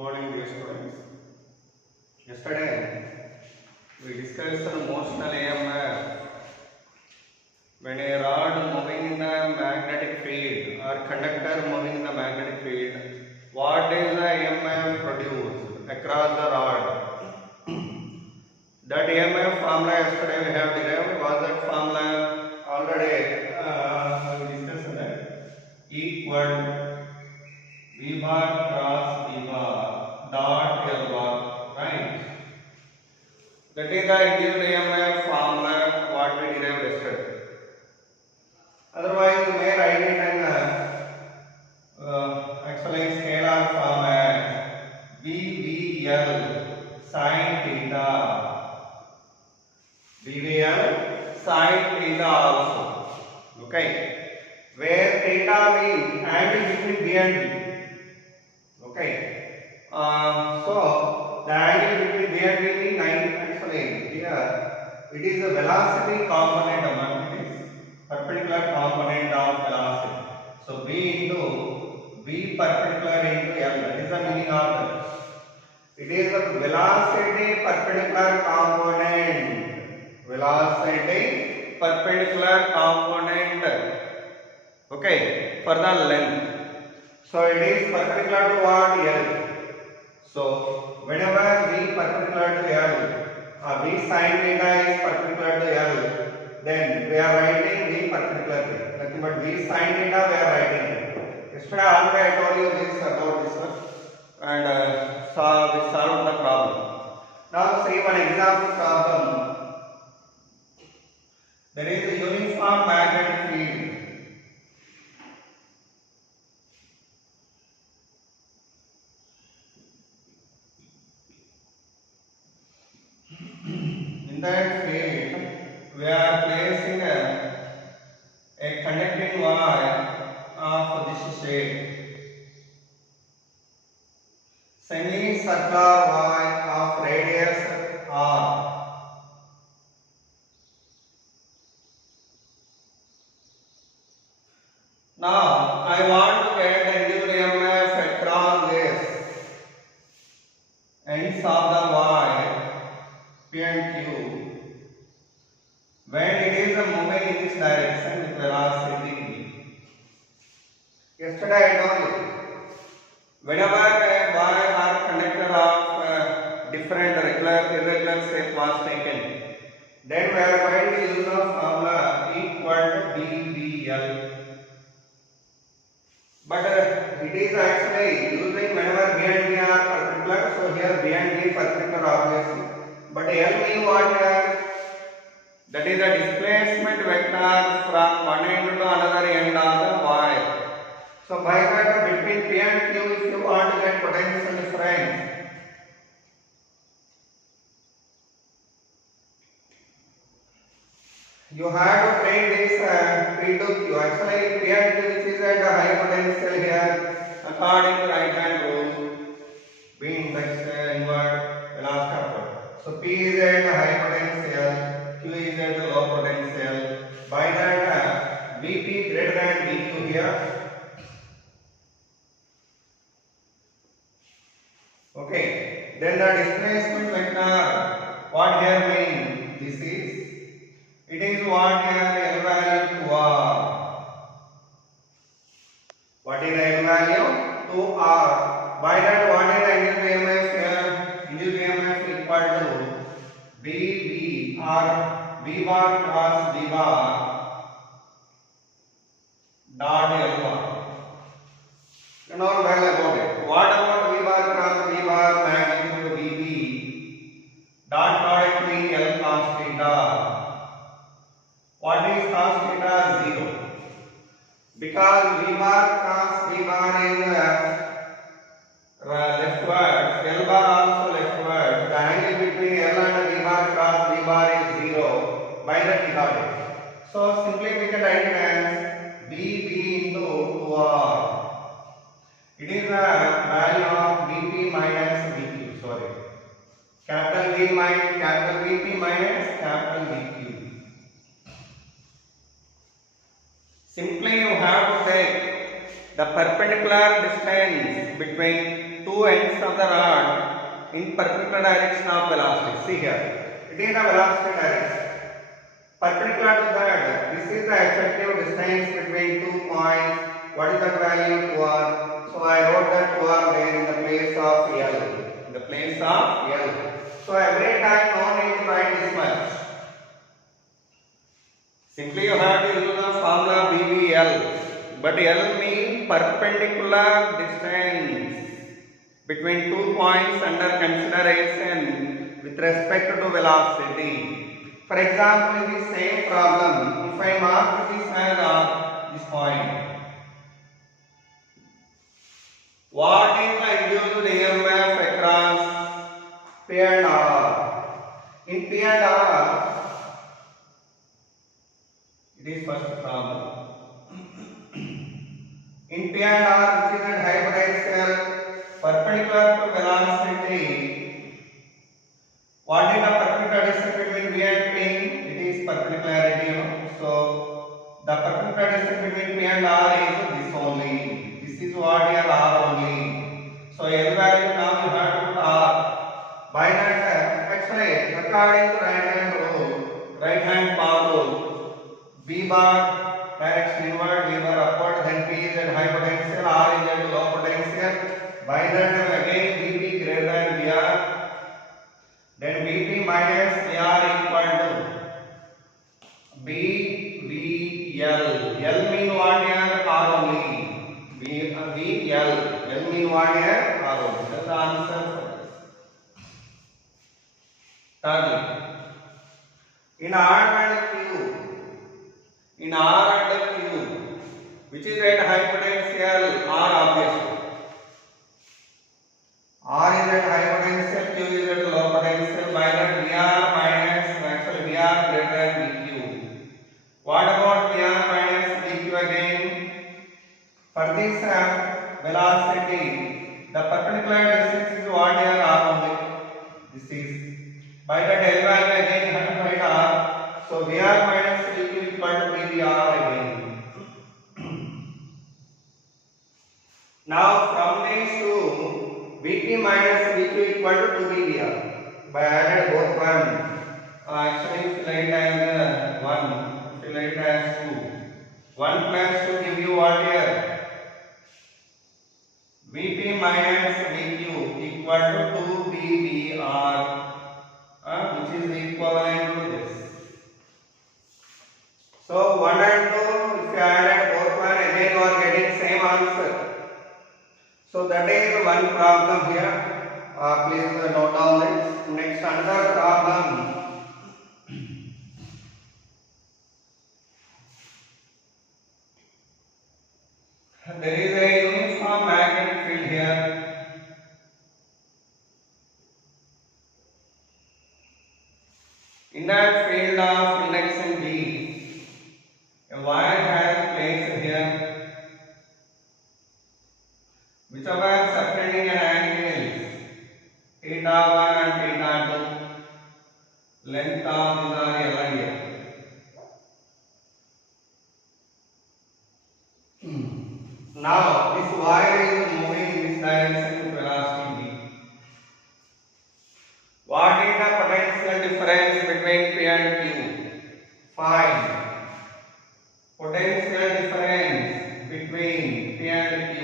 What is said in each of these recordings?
Morning, dear students. Yesterday we discussed the motional EMF. When a rod moving in the magnetic field or conductor moving in the magnetic field, what is the EMF produced across the rod? That EMF formula yesterday we have derived. Was that formula already we discussed that? Equal V bar cross V bar dot L bar, right? That is the induced EMF formula what we derived yesterday. Otherwise, you may write it in actually scalar form as VVL sin theta. VVL sin theta also. Okay. Where theta means angle between B and B. Okay. So the angle between B and B is 90. Actually, here it is a velocity component among it is perpendicular component of velocity. So B into B perpendicular into L. That is the meaning of that. It is a velocity perpendicular component. Velocity perpendicular component. Okay, for the length. So it is perpendicular to what? L. So whenever V perpendicular to L, V sin theta is perpendicular to L, then we are writing V perpendicular. Nothing but V sin theta we are writing. Yesterday already I told you this about this one, and we solved the problem. Now see one example problem. There is a uniform magnetic field. In that field, we are placing a conducting wire of this shape. Semicircular wire of radius r. Now, I want to get the induced EMF across this ends of the wire P and Q when it is moving in this direction with velocity. Yesterday I told you, whenever a wire or conductor of different irregular shape was taken, then we are going to use the formula equal to BBL. But it is actually using whenever B and B are perpendicular, so here B and B perpendicular obviously. But L means what here? That is the displacement vector from one end to another end of the wire. So by that between P and Q, if you want to get potential difference, you have to take this P to Q. Actually P and Q which is at a high potential here according to right hand rule being inward velocity upward. So P is at a high potential, Q is at a low potential. By that Vp greater than Vq here. Okay. Then the displacement vector, what here means? This is, it is what here L value to R. What is the L value? To R. By that what is the induced EMF here? Induced EMF equal to VB or V bar cross V bar dot L bar. You know well about it. What about V bar cross V bar magnitude VB? Dot product means L cos theta. What is cos theta? 0. Because V bar cross V bar is leftward, L bar also leftward. The angle between L and V bar cross V bar is 0. By that we got it. So simply we can write it as VB into 2R. It is the value of Vp minus Vq. Sorry, capital V minus capital Vp minus capital Vq. Simply you have to take the perpendicular distance between two ends of the rod in perpendicular direction of velocity. See here, it is the velocity direction. Perpendicular to that, this is the effective distance between 2 points. What is the value 2r? So I wrote that 2r there in the place of L. In the place of L. So every time no need to write this much. Simply you have to use the formula BBL. But L means perpendicular distance between 2 points under consideration with respect to velocity. For example, in this same problem, if I mark this as this point, what is the induced EMF across P and R? In P and R, it is first problem. In P and R, which is at hypotential perpendicular to velocity, what is the perpendicular distance between V and P? It is perpendicularity. So the perpendicular distance between P and R is this only. This is what here R only. So L value now you have to put R. By that, actually according to right hand rule, right hand path rule, V bar direction inward, V bar upward, then P is at high potential, R is at low potential. By that again Vp greater than Vr. Then Vp minus Vr equal to BVL. L mean what here? R only. VL. L mean what here? R only. That's the answer for this. Thirdly, in R and Q, which is at high potential, R obviously. R is at high potential, Q is at low potential. By that VR minus, actually VR greater than VQ. What about VR minus VQ again? For this velocity, the perpendicular distance is what here? R only. This is. By that L value again you have to write R. So VR minus VQ equal to PVR again. Now from these two, Vp minus Vq equal to 2VR. By added both one, actually fill it as 1, fill it as 2. 1 plus 2 give you what here? Vp minus Vq equal to 2VR, which is equivalent to this. So 1 and 2, if you added both one, again you are getting same answer. So that is one problem here. Please note down this. Next, another problem. There is a uniform magnetic field here. In that field of induction B, a wire has placed here, whichever subtending an angle theta 1 and theta 2, length of these are L and L. Now this wire is moving in this direction with velocity v. What is the potential difference between P and Q? Find potential difference between P and Q.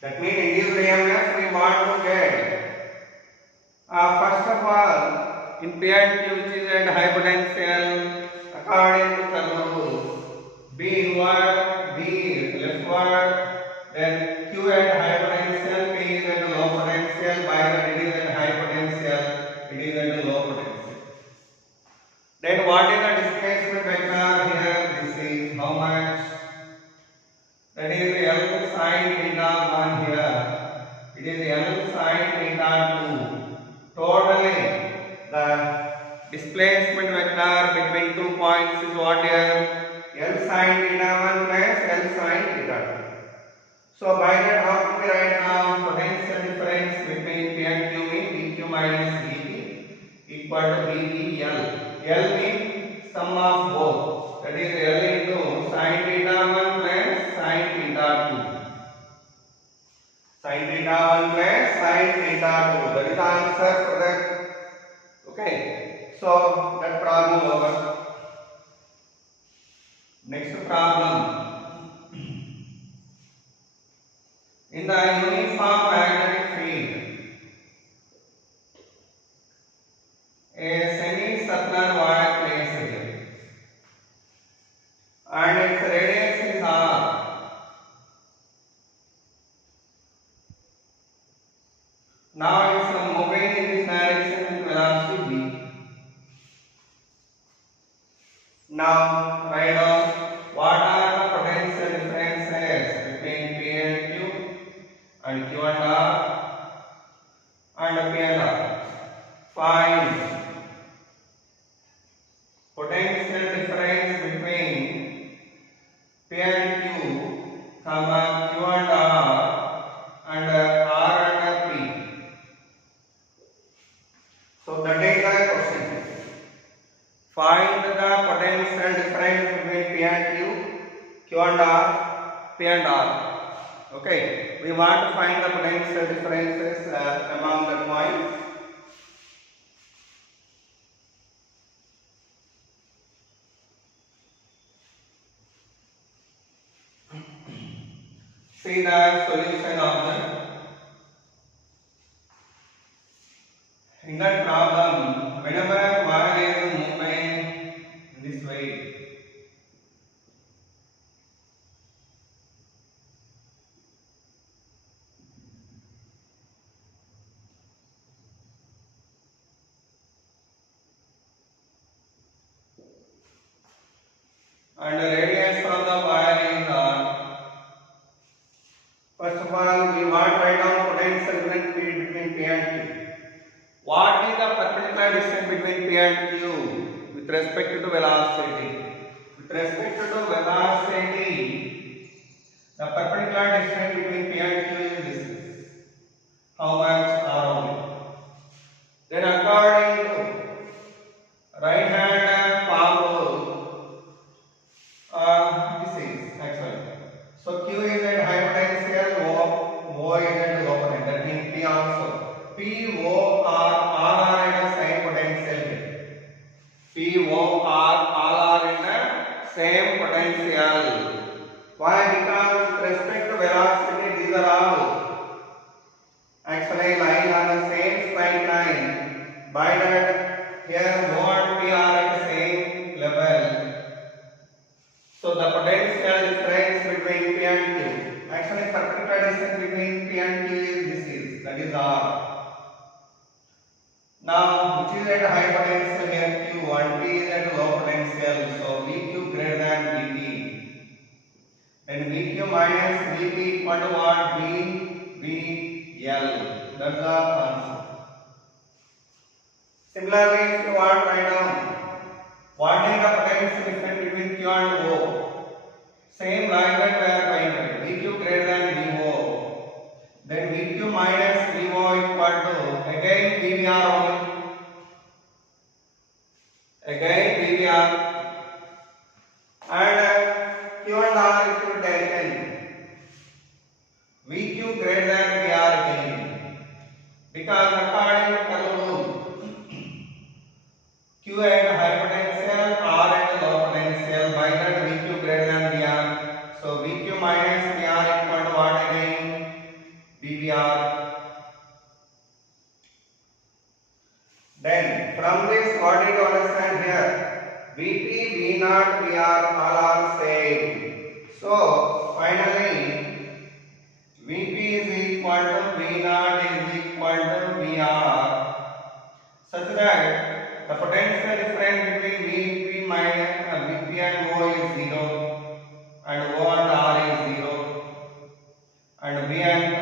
That means induced EMF we want to get. First of all, in P and Q, which is at high potential, according to the rule, B inward, B leftward, then Q at high potential, P is at low potential, by that it is at high potential, it is at low potential. Then what is the displacement vector here? This is how much? That is L sin theta 1 here. It is L sin theta 2. Totally, the displacement vector between 2 points is what here? L sin theta 1 plus L sin theta 2. So by that how to write now potential difference between P and Q means VQ minus VP equal to VVL. L means sum of both. That is L into sin theta Sin theta 1 plus sin theta 2. That is the answer for that. Okay. So that problem over. Next problem. In the uniform magnetic field, a semicircular wire placed and its radius is r. Now it's moving in this direction with velocity v. Now write down what are the potential differences between P and Q and Q and R and P and R. Find potential difference between P and Q, comma Q and R and R and P. So that is the question. Find the potential difference between P and Q, Q and R, P and R. Okay, we want to find the potential differences among the points. See the solution of the in that problem. Whenever wire is moving in this way, and the radius of the wire is r. First of all, we want to write down potential difference between P and Q. What is the perpendicular distance between P and Q with respect to velocity? With respect to velocity, the perpendicular distance between P and Q is this. How much r only? Then according to right hand palm rule, this is actually. So Q is at high potential, O is at low potential. That means P also. P, O, R, all are at the same potential. P, O, R, all are in the same potential. Why? Because with respect to velocity, these are all actually lying on the same straight line. By that, here O and P are at the same level. So the potential difference between P and Q, actually perpendicular distance between P and Q is that is R. Now which is at high potential here Q and P is at low potential, so VQ greater than VP. Then VQ minus VP equal to what? VL. That's the answer. Similarly, if you want to write down what is the potential difference between Q and O, same like that we are finding VQ greater than VO. Then VQ minus VO equal to again VVR only. Again VVR. And Q and R is to taken VQ greater than VR again. Because according to Coulomb rule, Q at high potential, R at low potential. By that VQ greater than VR. So VQ minus VR equal to what again? VVR. Then from this, what do you understand here? VP, V0, VR all are same. So finally, VP is equal to V0 is equal to VR, such that the potential difference between VP minus VP and O is 0, and O and R is 0, and V and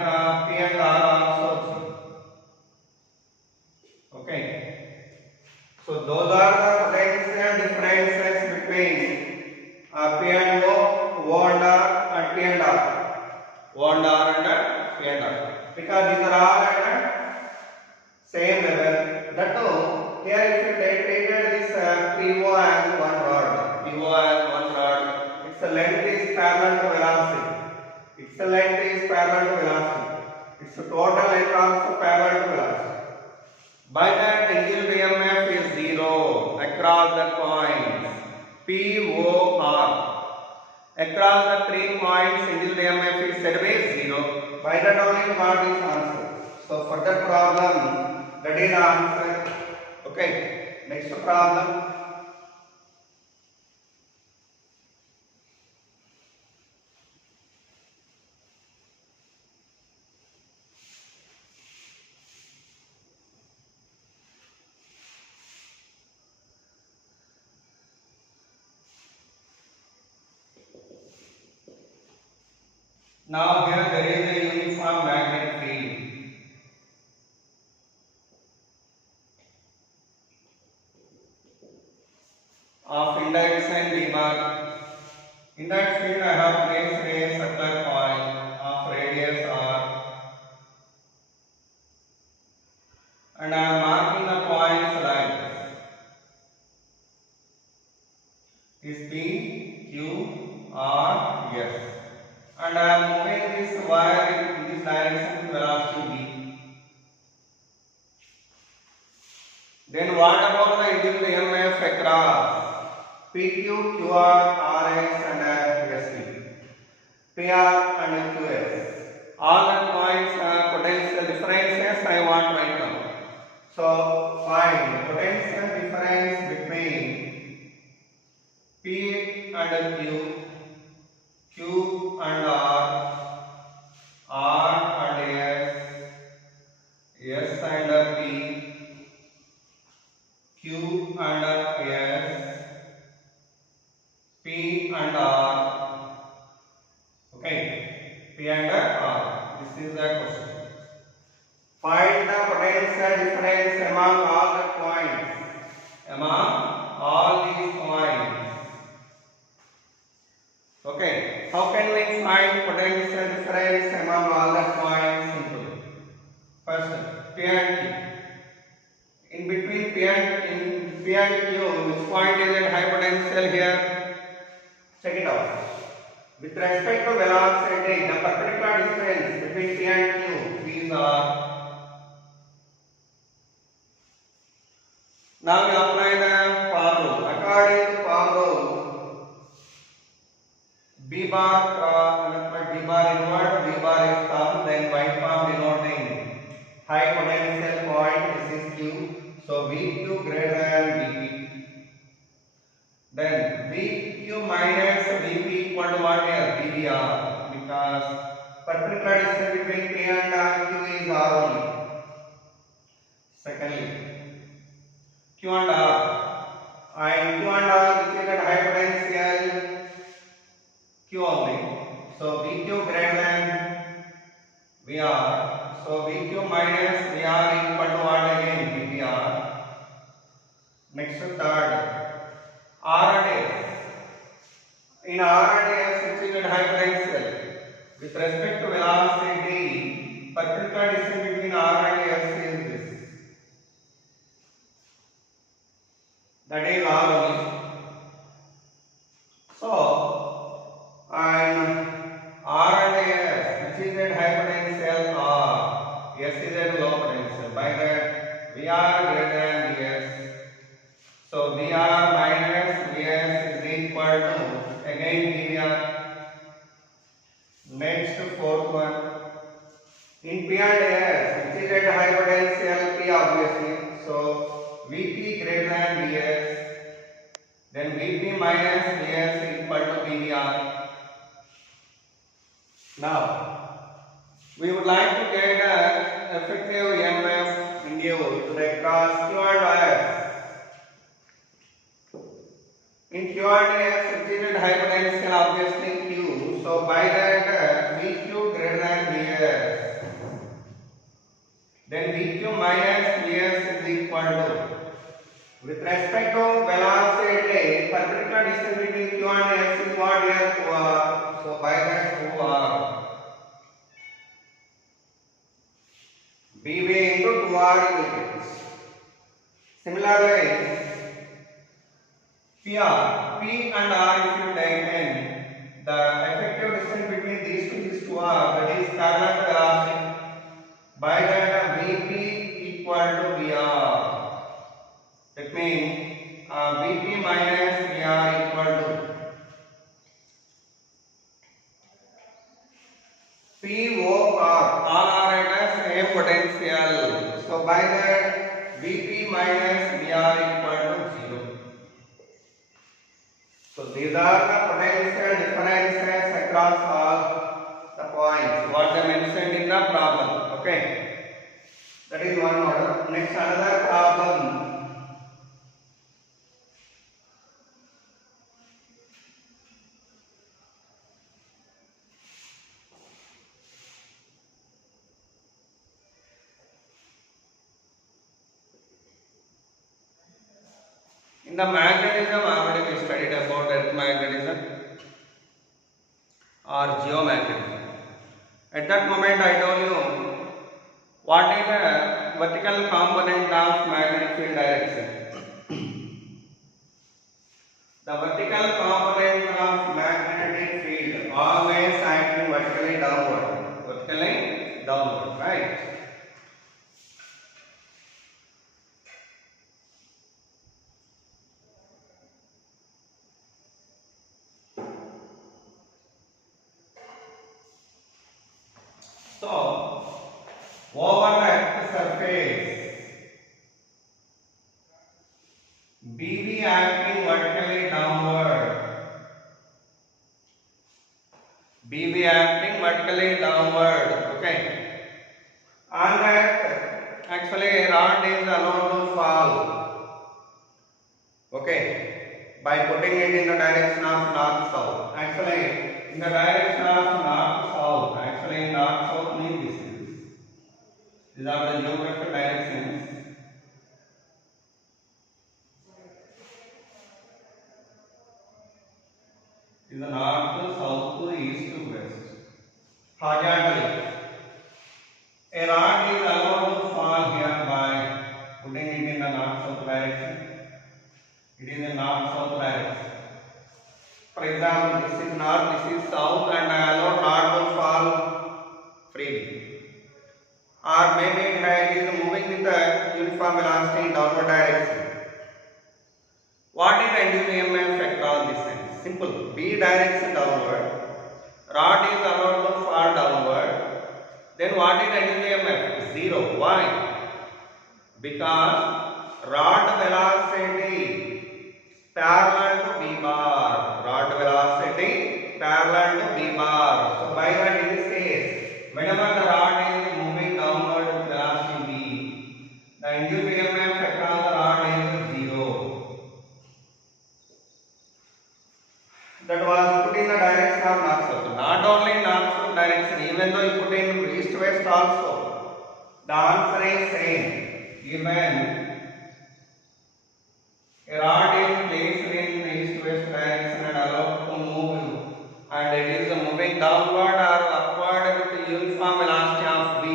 P and R also 0. Okay. So those are the potential differences between P and O and R, and P and R. O and R and P and R. Because these are all at same level. That too, here if you treated this PO as one rod, PO as one rod, its length is parallel to velocity. Its length is parallel to velocity. So total length also parallel to velocity. By that induced EMF is zero across the points POR. Across the 3 points induced EMF is said to be zero. By that only we got this answer. So for that problem, that is the answer. Okay. Next problem. Now here there is a uniform magnetic field. Of index and demand. In that field I have placed a circular coil of radius r, and I am marking the points like this. Is P, Q, R, S. And I am moving this wire in this direction with velocity v. Then what about the induced EMF across PQ, QR, RS and SV, PR and QS? All the points are potential differences I want right now. So find potential difference between P and Q, Q and R, R and S, S and P, Q and S, P and R. Okay, P and R. This is the question. Find the potential difference among all the points. Among all these points. Okay, how can we find potential difference among all the points? Simple. First, P and Q. In between P and Q, which point is at high potential here? Check it out. With respect to velocity, the perpendicular distance between P and Q, these are. Now we apply the Pahm rule. According to Pahm rule, B bar inward, B bar is thumb, then white palm denoting high potential point. This is Q. So VQ greater than VP. Then VQ minus VP equal to what here? PVR, because perpendicular distance between P and Q is R only. Secondly, Q and R. And Q and R which is at high potential Q only. So VQ greater than VR. So VQ minus VR equal to what again? PVR. Next to third, R and S. In R and S which is at high potential, with respect to velocity, perpendicular distance between R and S is this. That is R only. So, and R and S which is at high potential R, S is at low potential. By that, VR greater than VS. So VR minus VS is equal to again PVR. Next, fourth one. In P and S, which is at high potential P obviously. So VP greater than VS. Then VP minus VS equal to PVR. Now, we would like to get an effective EMF induced across Q and S. In Q and S, which is at high potential obviously Q. So by that VQ greater than VS. Then VQ minus VS is equal to, with respect to velocity, perpendicular distance between Q and S is what here? 2R. So by that 2R. BV into 2R is equals. Similarly, PR, P and R if you taken, the effective distance between these two is 2R, that is parallel to velocity. PO are all are at the same potential. So by that VP minus VR equal to 0. So these are the potential differences across all the points what they mentioned in the problem. Okay, that is one model. Next another problem. In the magnetism, already we studied about earth magnetism or geomagnetism. At that moment, I told you what is the vertical component of magnetic field direction. The vertical component of magnetic field always acting vertically downward. Vertically downward, right? So, over the surface, BV acting vertically downward. BV acting vertically downward. Okay. And that actually rod is allowed to fall. Okay. By putting it in the direction of north south. Actually, in the direction of north south. Actually, north south means this is. These are the geographical directions. Is the north, south, east, west. Horizontally. A rod is allowed to fall here by putting it in the north-south direction. It is in north-south direction. For example, this is north, this is south, and I allow rod to fall freely. Or maybe it is moving with a uniform velocity in downward direction. What is the induced EMF across this end? Simple. B direction downward. Rod is allowed to fall downward. Then what is the induced EMF? 0. Why? Because rod velocity parallel to B bar. Rod velocity parallel to B bar. So by that in this case, whenever the rod is moving downward with velocity B, the induced EMF across the rod is 0. That was put in the direction of north south. Not only north south direction, even though you put in east west also, the answer is same. Even a rod is placed in east west direction and allowed to move, and it is moving downward or upward with the uniform velocity of V.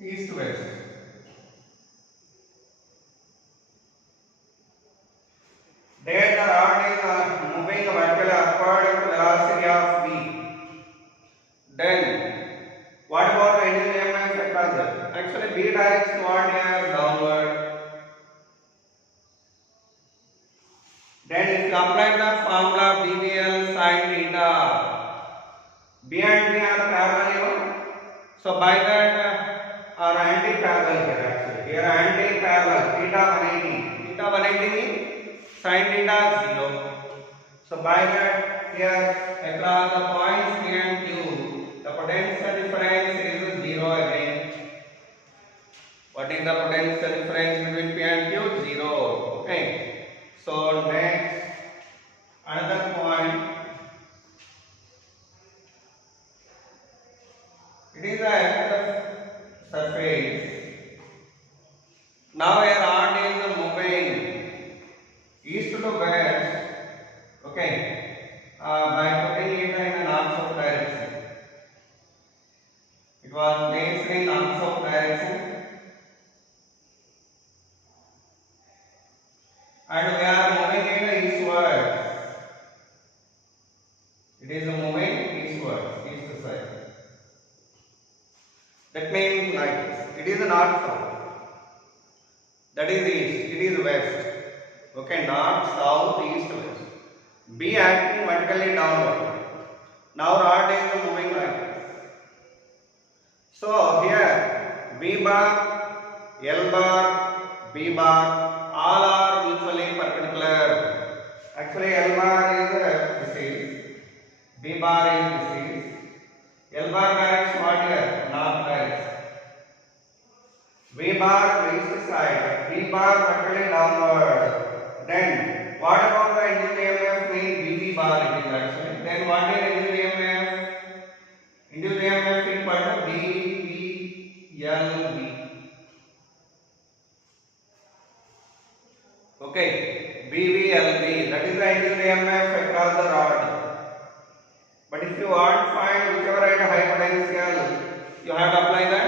East west. There the rod is moving vertically upward with velocity of V. Then, what about the induced EMF across it? Actually, B direction what here downward. Then, if you apply the formula BVL sin theta, B and B are parallel. So by that, are anti-parallel here actually. Here anti-parallel theta 180. Theta 180 means sin theta 0. So by that, here across the points P and Q, the potential difference is 0 again. What is the potential difference between P and Q? 0. Okay. So next, another point. It is a surface. Now a rod is moving east to west. Okay, by putting it in the north-south direction. It was placed in north-south direction, and we are moving it eastward. It is moving eastward, east side. That means like this. It is north-south. That is east. It is west. Okay, north, south, east, west. B acting vertically downward. Now rod is moving like this. So here V bar, L bar, B bar, all are mutually perpendicular. Actually L bar is this is, B bar is this is. L bar directs what here? North directs. V bar east side, B bar vertically downward. Then what about the induced EMF mean BB bar it is actually. Then what is induced EMF? Induced EMF equal to BBLB. Okay, BBLB, that is the induced EMF across the rod. But if you want to find whichever at high potential, you have to apply the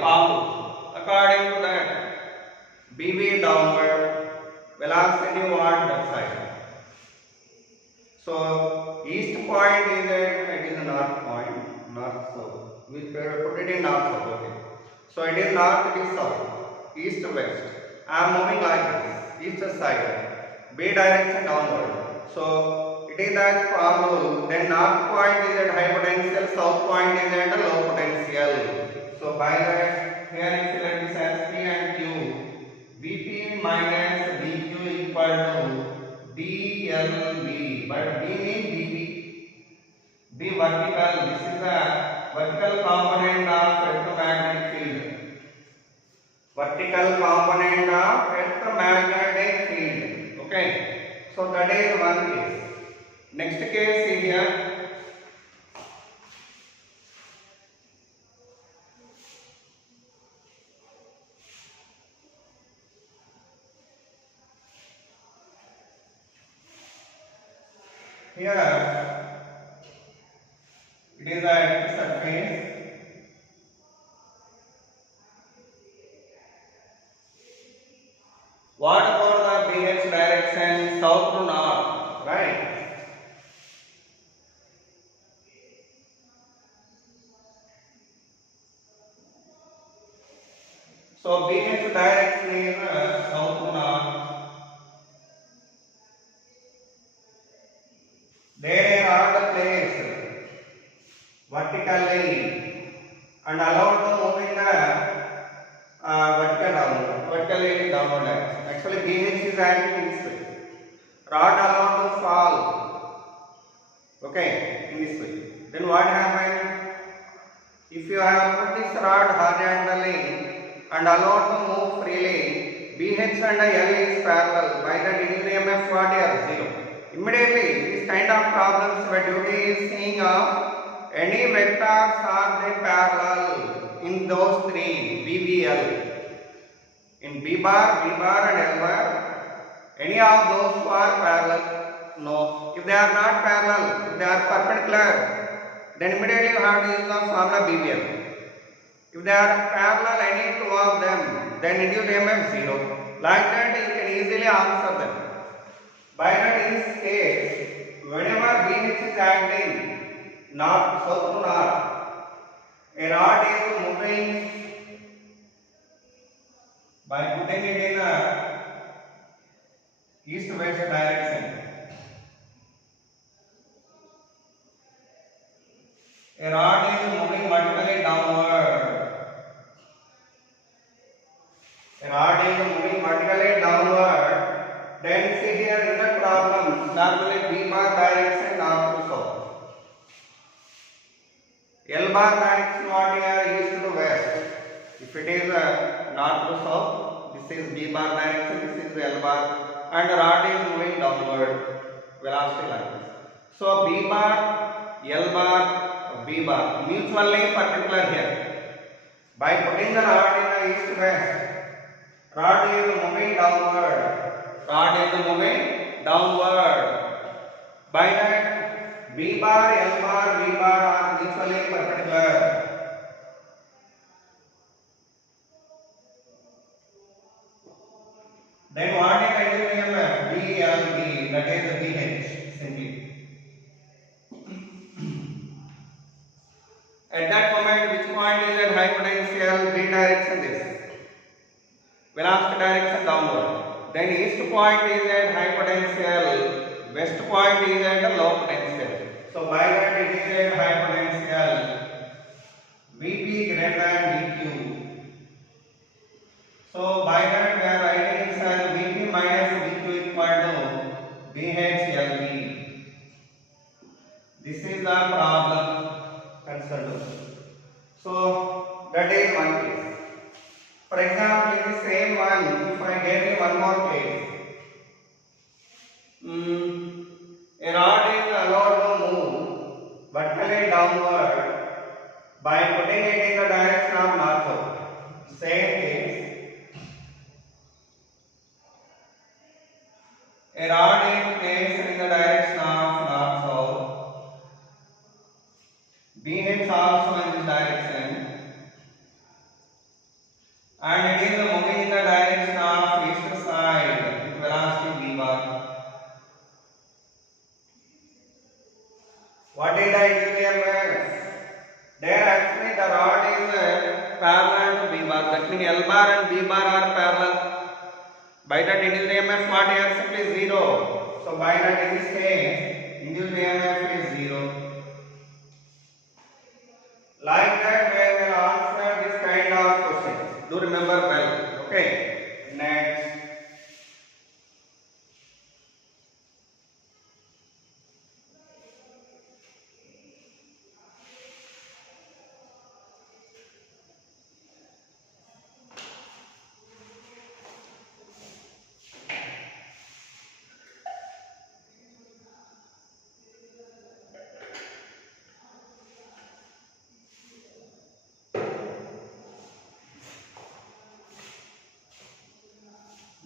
palm rule. According to that, BB downward, velocity what that side. So east point is it is a north point, north south. We put it in north south. Okay. So it is north, it is south, east west. I am moving like this, east side, B direction downward. So it is that palm rule. Then north point is at high potential, south point is at a low potential. So by that, here if you let this as P and Q, Vp minus Dq equal to DLV. But D means dV. B vertical. This is the vertical component of electromagnetic field. Vertical component of electromagnetic field. Okay. So that is one case. Next case is here. Here it is at surface. What about the BH direction? South to north, right? So BH direction is south to north. There are the place vertically and allowed to move in the vertically downward direction. Actually BH is acting this way. Rod allowed to fall. Okay, in this way. Then what happens? If you have put this rod horizontally and allowed to move freely, BH and L is parallel. By the induced EMF what here? 0. Immediately, this kind of problems where duty is seeing of any vectors are they parallel in those three BBL. In B bar and L bar, any of those two are parallel? No. If they are not parallel, if they are perpendicular, then immediately you have to use the formula BBL. If they are parallel, any two of them, then induced EMF 0. Like that, you can easily answer them. By that, in this case, whenever BH is acting north, south to north, a rod is moving by putting it in a east-west direction. A rod is moving vertically downward. A rod is moving vertically downward. Then see here in the problem, normally B bar direction north to south. L bar direction what here east to west. If it is north to south, this is B bar direction, this is L bar, and rod is moving downward, velocity like this. So B bar, L bar, B bar mutually perpendicular here. By putting the rod in the east west, rod is moving downward. Rod is moving downward. By that, B bar, L bar, B bar are mutually perpendicular. Then what is induced EMF? BLB, that is BH simply. At that moment, which point is at high potential? B direction this. Velocity direction downward. Then then east point is at high potential, west point is at low potential. So by that it is at high potential, Vp greater than Vq. So by that we are writing this as Vp minus Vq equal to Bhlv. This is the problem concerned. So that is one case. For example, in the same one, if I give you one more case, a rod is allowed to move vertically downward by putting it in the direction of north. Same case, a rod is placed in the direction of north-south. Bh also in this direction, and it is moving in the direction of east side with velocity v bar. What did I give them? There actually the rod is parallel to b bar. That means L bar and b bar are parallel. By that induced EMF what here simply 0. So by that in this case induced EMF is 0. Like that we will answer this kind of questions. Do remember well. Okay. Next.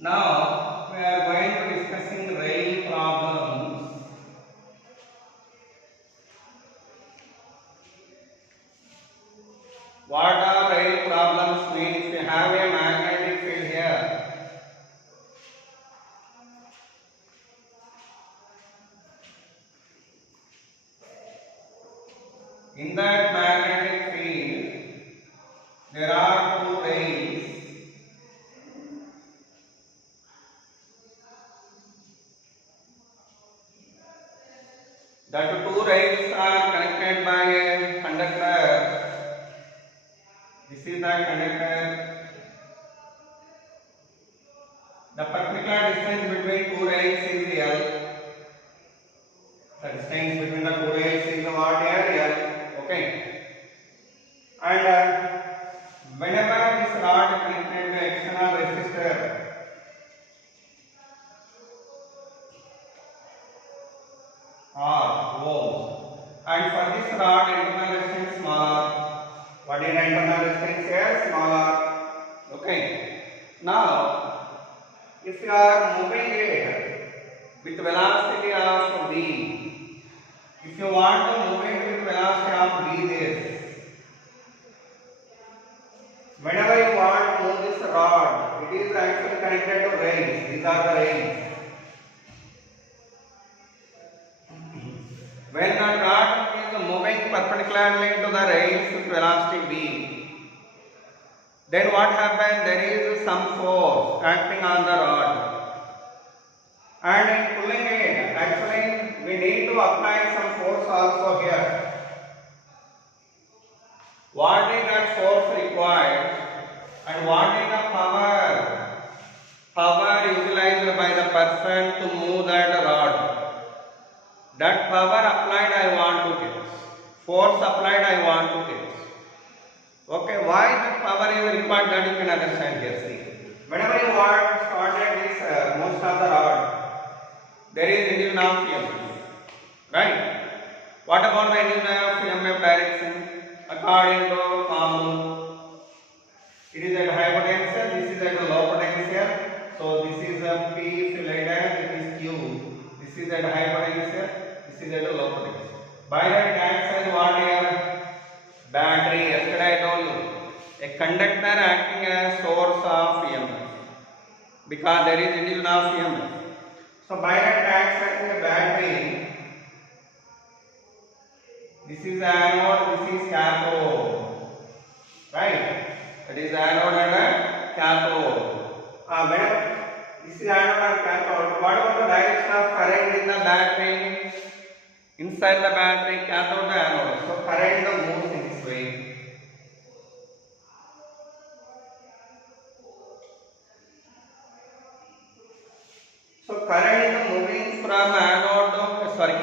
Now we are going to discussing rail problems. What are rail problems mean? If you have a magnetic field here, in that magnetic field there are two rails. The two rails are connected by a conductor. This is the conductor. The perpendicular distance between two rails is L. The distance between the two rails is what here? L. Okay. And whenever this rod is connected to external resistor, R volts, and for this rod internal resistance small r. What is internal resistance here? Small r. Okay. Now, if you are moving it with velocity of v, if you want to move it with velocity of v this, whenever you want to move this rod, it is actually connected to rails. These are the rails. When the rod is moving perpendicularly to the rails with velocity v, then what happens? There is some force acting on the rod, and in pulling it, actually we need to apply some force also here. What is that force required, and what is the power utilized by the person to move that rod? That power applied I want to test. Force applied I want to test. Okay, why that power is required, that you can understand here. See, whenever you want started this motion of the rod, there is induced EMF, right? What about the induced EMF direction? According to formula, it is at high potential, this is at a low potential. So this is a P, if you like that, it is Q. This is at high potential, this is at a low potential. By that acts as what here? Battery. Yesterday I told you, a conductor acting as source of EMF, because there is induced EMF. So by that acts as a battery. This is anode, this is cathode, right? That is anode and a cathode. This is anode inside the battery, cathode to anode. So current moves in this way. So current moving from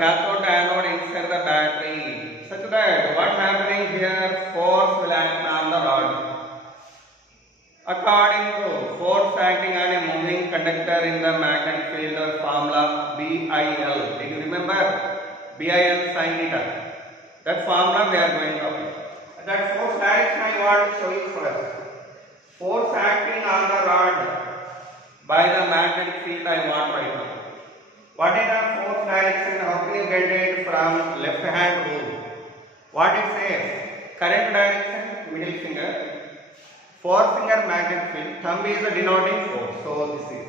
cathode to anode inside the battery, such that what happening here, force will act on the rod. According to force acting on a moving conductor in the magnetic field formula BIL. Did you remember? BIL sin theta. That formula we are going to apply. That force direction I want to show you first. Force acting on the rod by the magnetic field I want right now. What is the force direction? How can you get it from left hand rule? What it says? Current direction, middle finger. Forefinger magnetic field, thumb is the denoting force. So this is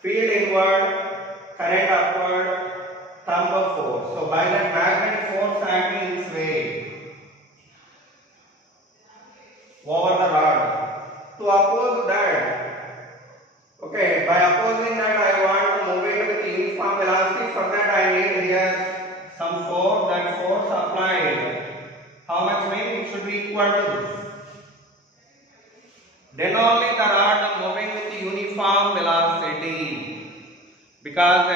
field inward, current upward, thumb of force. So by that magnet force acting this way over the rod. To oppose that, okay, by opposing that I want to move it with uniform velocity. For that I need here some force. That force applied, how much mean? It should be equal to this. Then only the rod moving with uniform velocity, because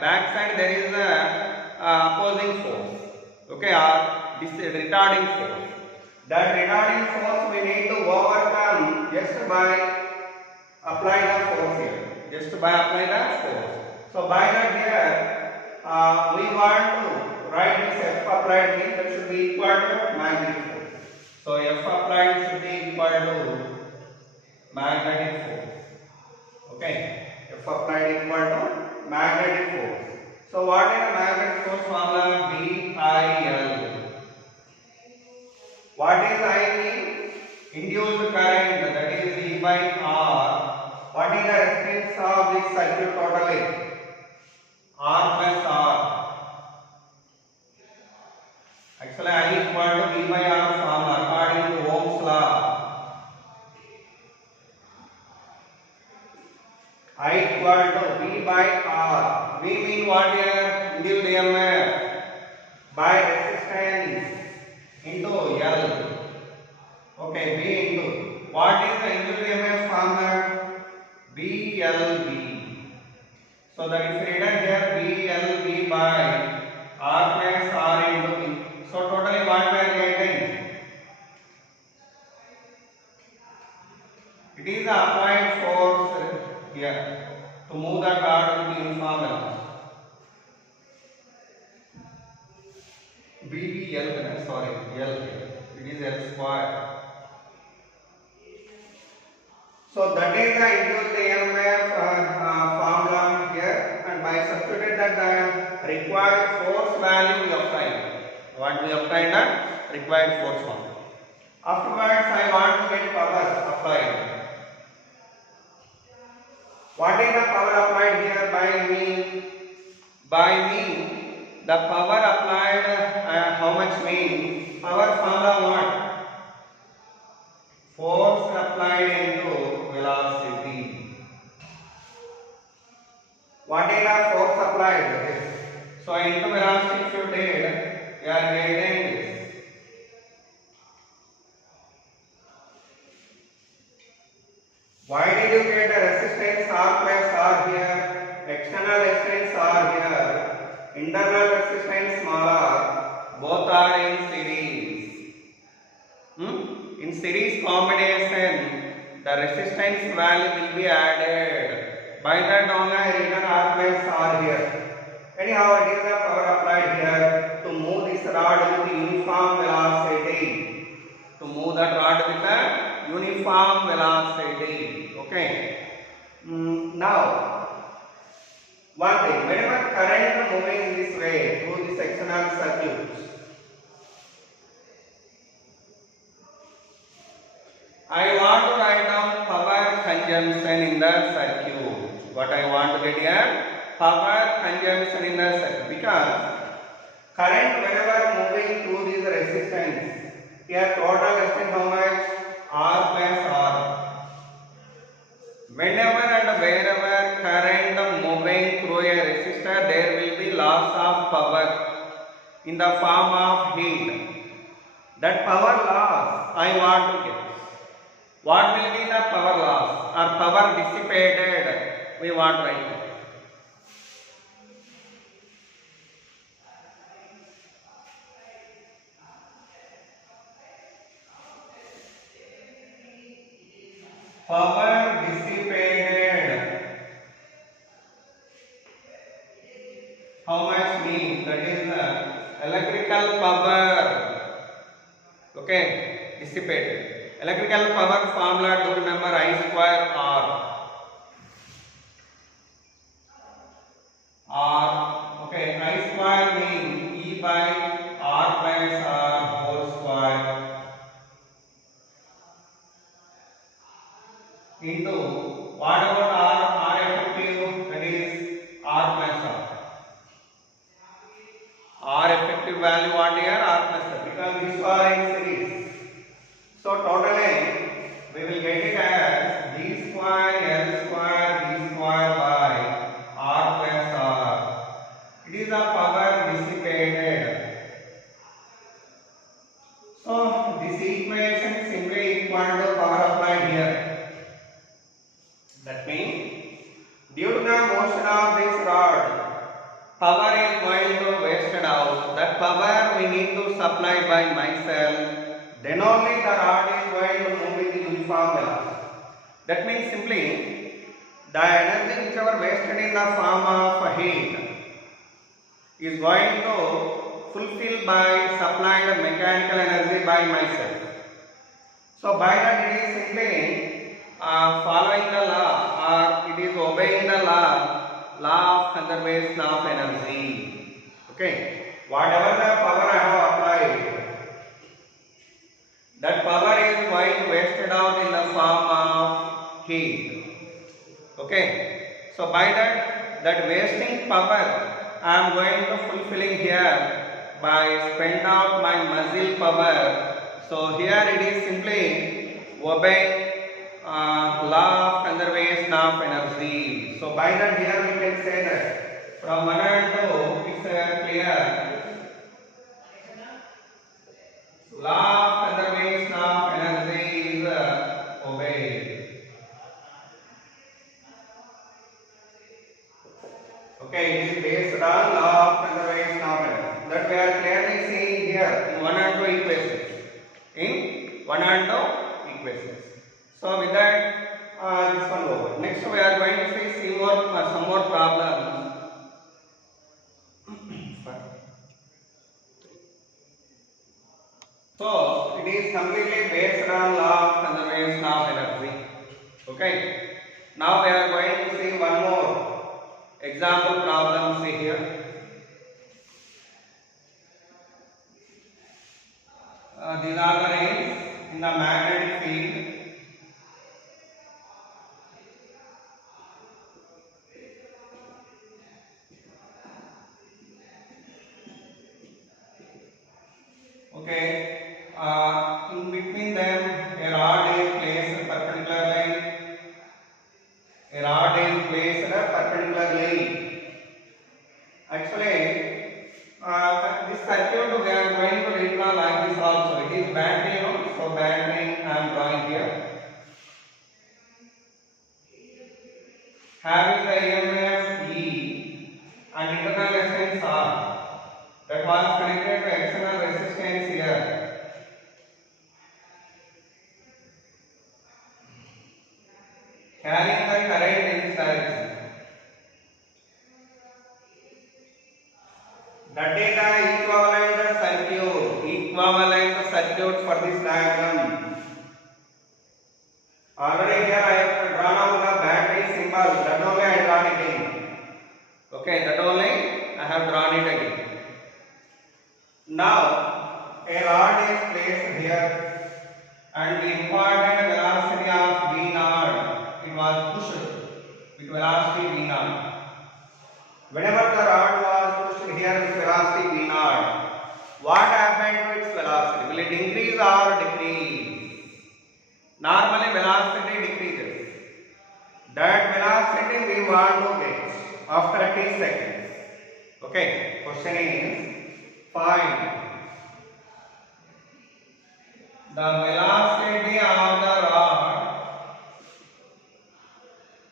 back side there is a opposing force, okay, or this retarding force. That retarding force we need to overcome just by apply the force here. Just by apply the force. So by that here we want to write this F applied means that should be equal to magnetic force. So F applied should be equal to magnetic force. Okay, F applied equal to magnetic force. So what is the magnetic force formula? BIL. What is I mean? Induced current, that is E by R. What is the resistance of this circuit totally? R plus R. Actually I equal to V by R formula according to Ohm's law. I equal to V by R. V mean what here? Induced EMF by resistance into L. Okay, V into what is the induced EMF formula? BLB. So that is written here BLB by R plus R into V. So totally what we are getting? It is the applied force here to move the rod with uniform velocity. BBL, sorry, L. It is L square. So that is the induced EMF formula here, and by substituting that the required force value we obtain. What we obtain the required force formula. Afterwards, I want to get power applied. What is the power applied here by me? By me, the power applied, how much mean? Power formula what? Force applied into velocity. What is the force applied? So into velocity if you did, you are getting this. Why did you get a resistance R plus R here? External resistance R here. Internal resistance small r. Both are in series. In series combination, the resistance value will be added. By that only I written R plus R here. Anyhow, it is the power applied here to move this rod with uniform velocity. To move that rod with a uniform velocity. Okay. Now, one thing, whenever current moving in this way through the sectional circuits, I want to write down power consumption in the circuit. What I want to get here? Power consumption in the circuit. Because current whenever moving through this resistance, here total resistance how much? R plus R. Whenever and wherever current moving through a resistor, there will be loss of power in the form of heat. That power loss I want to get. What will be the power loss or power dissipated? We want right now. Power dissipated. How much means? That is the electrical power. Okay, dissipated. Electrical power formula, do remember, I square R. Okay, I square means E by R plus R whole square into what about R effective, that is R plus R. R effective value what here? R plus R, because these are in series. So totally we will get it as D square L square D square by R plus R. It is the power dissipated. So this equation simply equal to power applied here. That means due to the motion of this rod, power is going to wasted out. That power we need to supply by myself. Then only the rod is going to move in the uniform velocity. That means simply the energy whichever wasted in the form of heat is going to fulfill by supplying the mechanical energy by myself. So by that it is simply following the law, or it is obeying the law of conservation of energy. Okay, whatever the power I have applied, that power is going wasted out in the form of heat. Okay, so by that wasting power I am going to fulfilling here by spend out my muscle power. So here it is simply obeying law of conservation of energy. So by that here we can say that from 1 and 2 it's clear. Law of conservation of energy is obeyed. Okay, it is based on law of conservation of energy. That we are clearly seeing here in 1 and 2 equations. In 1 and 2 equations. So with that, this one over. Next we are going to see some more problems. So it is completely based on law of conservation of energy. Okay. Now we are going to see one more example problem. See here. These are the rays in the magnetic field. Okay, in between them a rod is placed perpendicularly. A rod is placed perpendicularly. Actually, this circuit we are going to redraw like this also. It is battery, so battery I am drawing here. Having the EMF E and internal resistance R. That was connected to external resistance here. Carrying the current in this direction. That is the equivalent circuit for this diagram. Already here I have drawn out the battery symbol. That only I have drawn it again. Okay, that only I have drawn it again. Now a rod is placed here and the important velocity of V naught, it was pushed with velocity V naught. Whenever the rod was pushed here with velocity V naught, what happened to its velocity? Will it increase or decrease? Normally velocity decreases. That velocity we want to get after t seconds. Okay, question is find the velocity of the rod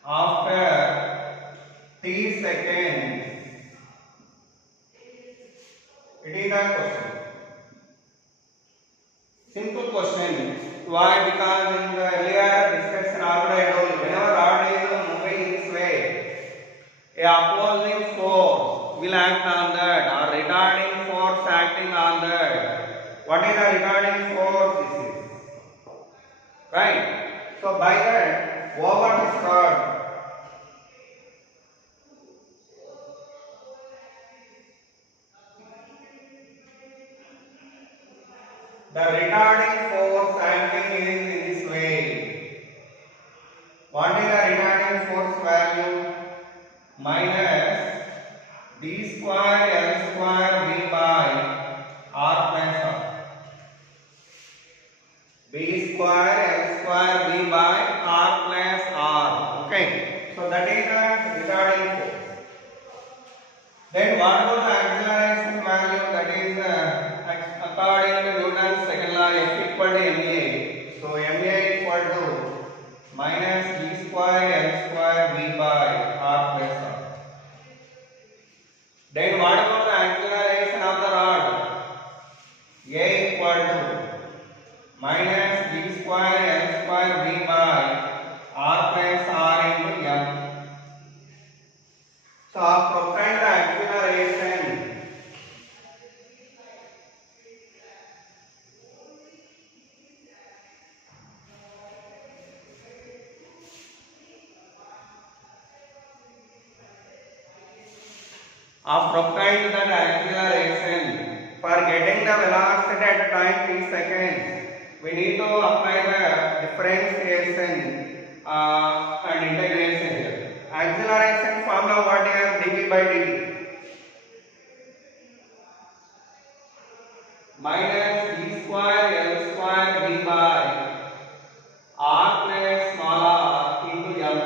after t seconds. It is a question. Simple question. Why? Because in the earlier discussion already I told you, whenever rod is moving in this way, a opposing force will act on that, or retarding force acting on that. What is the retarding force? This is right. So by that, over this rod, the retarding force acting is in this way. What is the retarding force value? Minus d square l square v by r plus r. b square l square v by r plus r. Okay. So that is the retarding force. Then what about the acceleration value? That is according to Newton's second law, F equal to ma. So ma equal to minus d square l square v by r plus r. Then what about the acceleration of the rod? A equal to minus d square l square v by r plus r into m. So to find the acceleration, for getting the velocity at time t seconds, we need to apply the differentiation and integration here. Acceleration formula what is dv by dt? Minus d square l square v by r plus small r into m.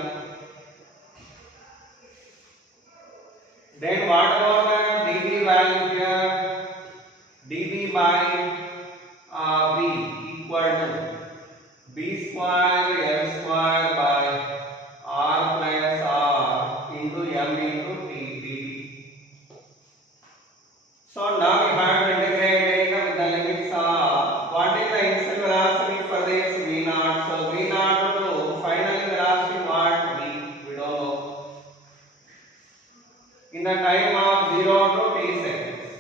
Then what about the dv value here? dv by v equal to b square l square by r plus r into m into t dt. So now we have integrated with the limits of what is the initial velocity for this v naught. So v naught to final velocity what we don't know. In the time of 0 to t seconds.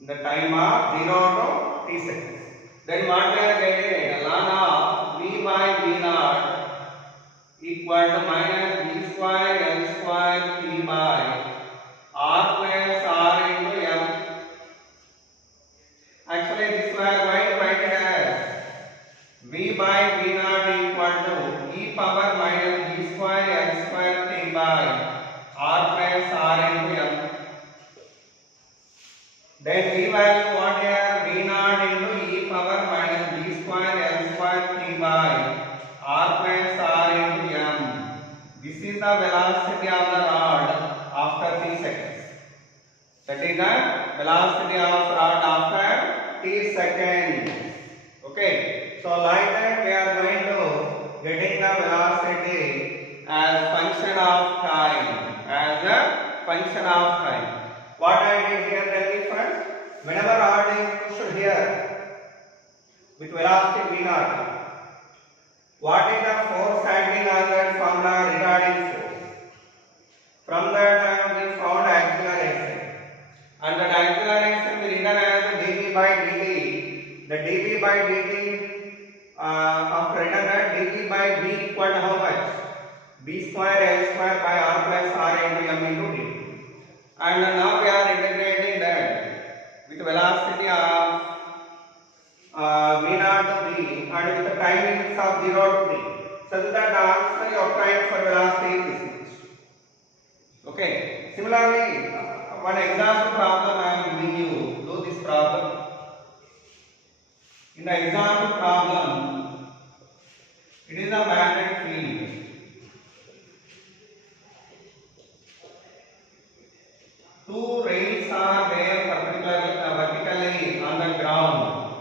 In the time of 0 to t seconds. Then what we are getting? The ln of v by v naught equal to minus v square l square t by r plus r into m. Actually this we are going to write it as v by v naught equal to e power minus v square l square t by r plus r into m. Then v value what here? v naught into e power minus v square l square t by r plus r into m. This is the velocity of the rod after t seconds. That is the velocity of rod after t seconds. Okay. So like that we are going to getting the velocity as function of time. As a function of time. What I did here, tell me first. Whenever rod is pushed here with velocity v naught, what is the force acting on that formula? Retarding force. From that we found acceleration, and that acceleration we written as dv by dt. The dv by dt after written that dv by v equal to how much? b square l square by r plus r into m into dt. And now we are integrating that with velocity of v naught to v and with the time limits of 0 to t, such that the answer you obtained for velocity is this much. Okay. Similarly, one example problem I am giving you. Do this problem. In the example problem, it is a magnetic field. two rails are there vertically on the ground.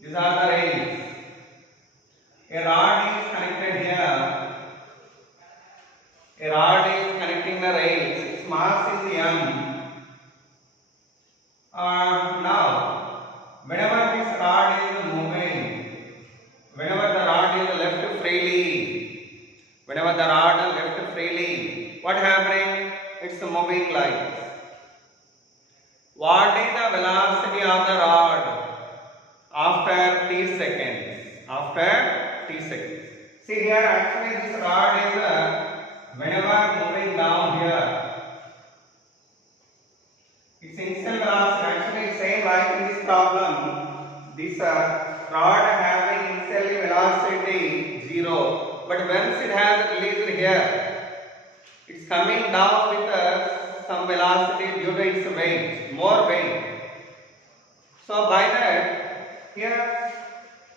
These are the rails. A rod is connected here. A rod is connecting the rails. Its mass is m. Now, whenever this rod is moving, whenever the rod is left freely, what happening? It's moving like this. What is the velocity of the rod after t seconds? See here, actually this rod is whenever moving down here, its initial velocity actually same like in this problem. This rod having initial velocity 0, but once it has released here, it's coming down with some velocity due to its weight, more weight. So by that, here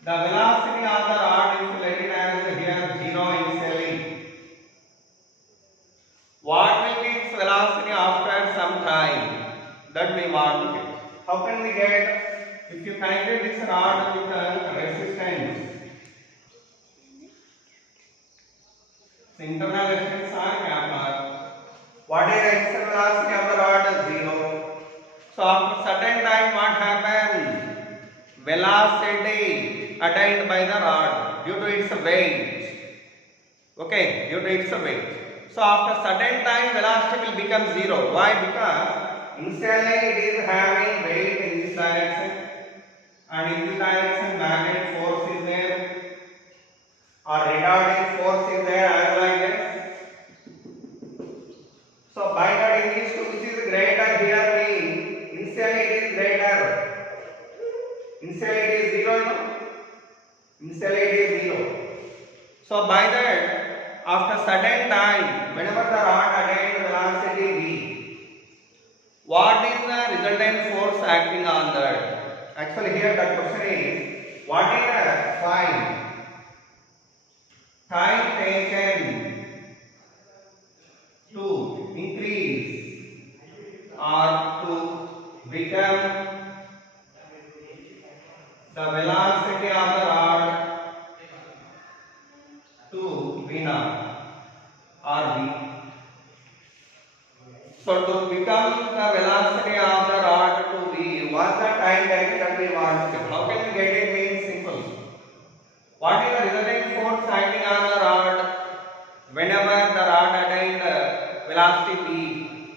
the velocity of the rod is related as here 0 initially. What will be its velocity after some time? That we want to get. How can we get? If you connected this rod with a resistance, the internal resistance are kappa. What is the initial velocity of the rod? 0. So after certain time, what happens? Velocity attained by the rod due to its weight. Okay, due to its weight. So after certain time, velocity will become 0. Why? Because initially it is having weight in this direction, and in this direction magnetic force is there, or retarding force is there as like this. So by that in these two, which is greater here means initially it is greater. Initially it is 0, no? Initially it is 0. So by that, after certain time, whenever the rod attains velocity v, what is the resultant force acting on that? Actually here the question is, what is the time taken to increase or to become the velocity of the rod to v naught or v. So to become the velocity of the rod to v, what's the time that we want to get? How can we get it? Means simple. What is the resulting force acting on the rod whenever the rod attains velocity v?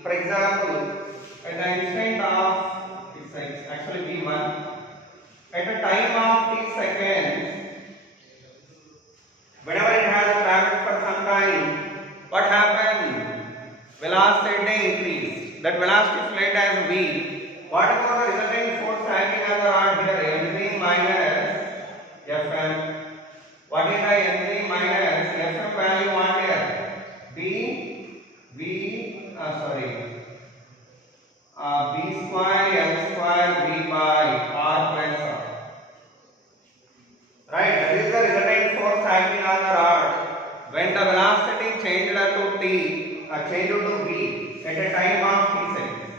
For example, at the instant of, it's actually v1, at a time of t seconds, whenever it has traveled for some time, what happens? Velocity increase. That velocity flat as v. What is the resulting force acting on the rod here? mv minus fm. What is the mv minus fm value? What here? b square m square v by r plus r. Right. That is the resultant force acting on the rod when the velocity changed to t. Change to v at a time of t seconds.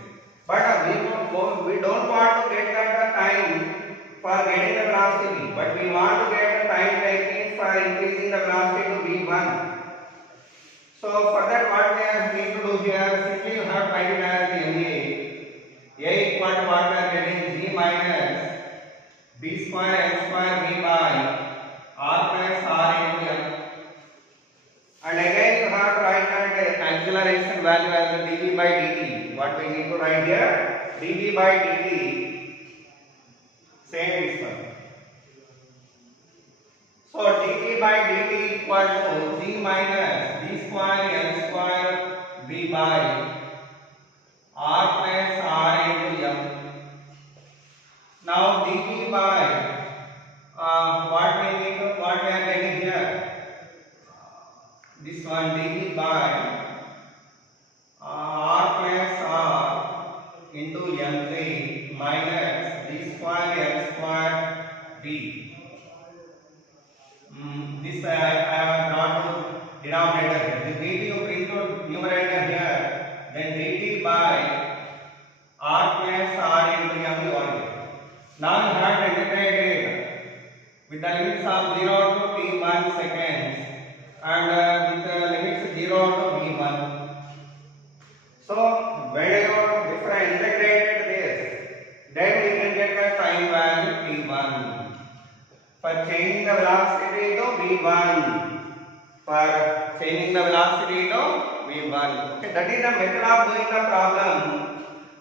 But we don't want to get that time for getting the velocity, but we want to get the time taken for increasing the velocity to v1. So for that, what we need to do here, simply you have to write it as a equal to what we are getting, g minus b square m square v by r plus r into m. And again you have to write that acceleration value as the dv by dt. What we need to write here? dv by dt. Same this one. So dv by dt equal to g minus b square m square v by r plus r into m. Now dv by what we are getting here? This one dv by r plus r into m3 minus d square m square d. This I have brought to denominator. This dt you bring to numerator. changing the velocity to v1. For changing the velocity to v1. Okay, that is the method of doing the problem.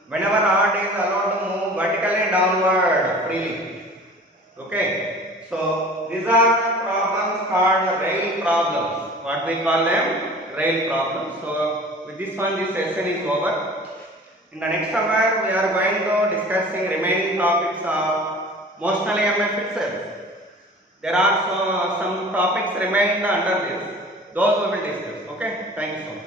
Whenever rod is allowed to move vertically downward freely. Okay, so these are the problems called rail problems. What we call them? Rail problems. So with this one, this session is over. In the next hour, we are going to discussing remaining topics of motional EMF itself. There are some topics remained under this. Those we will discuss. Okay, thank you so much.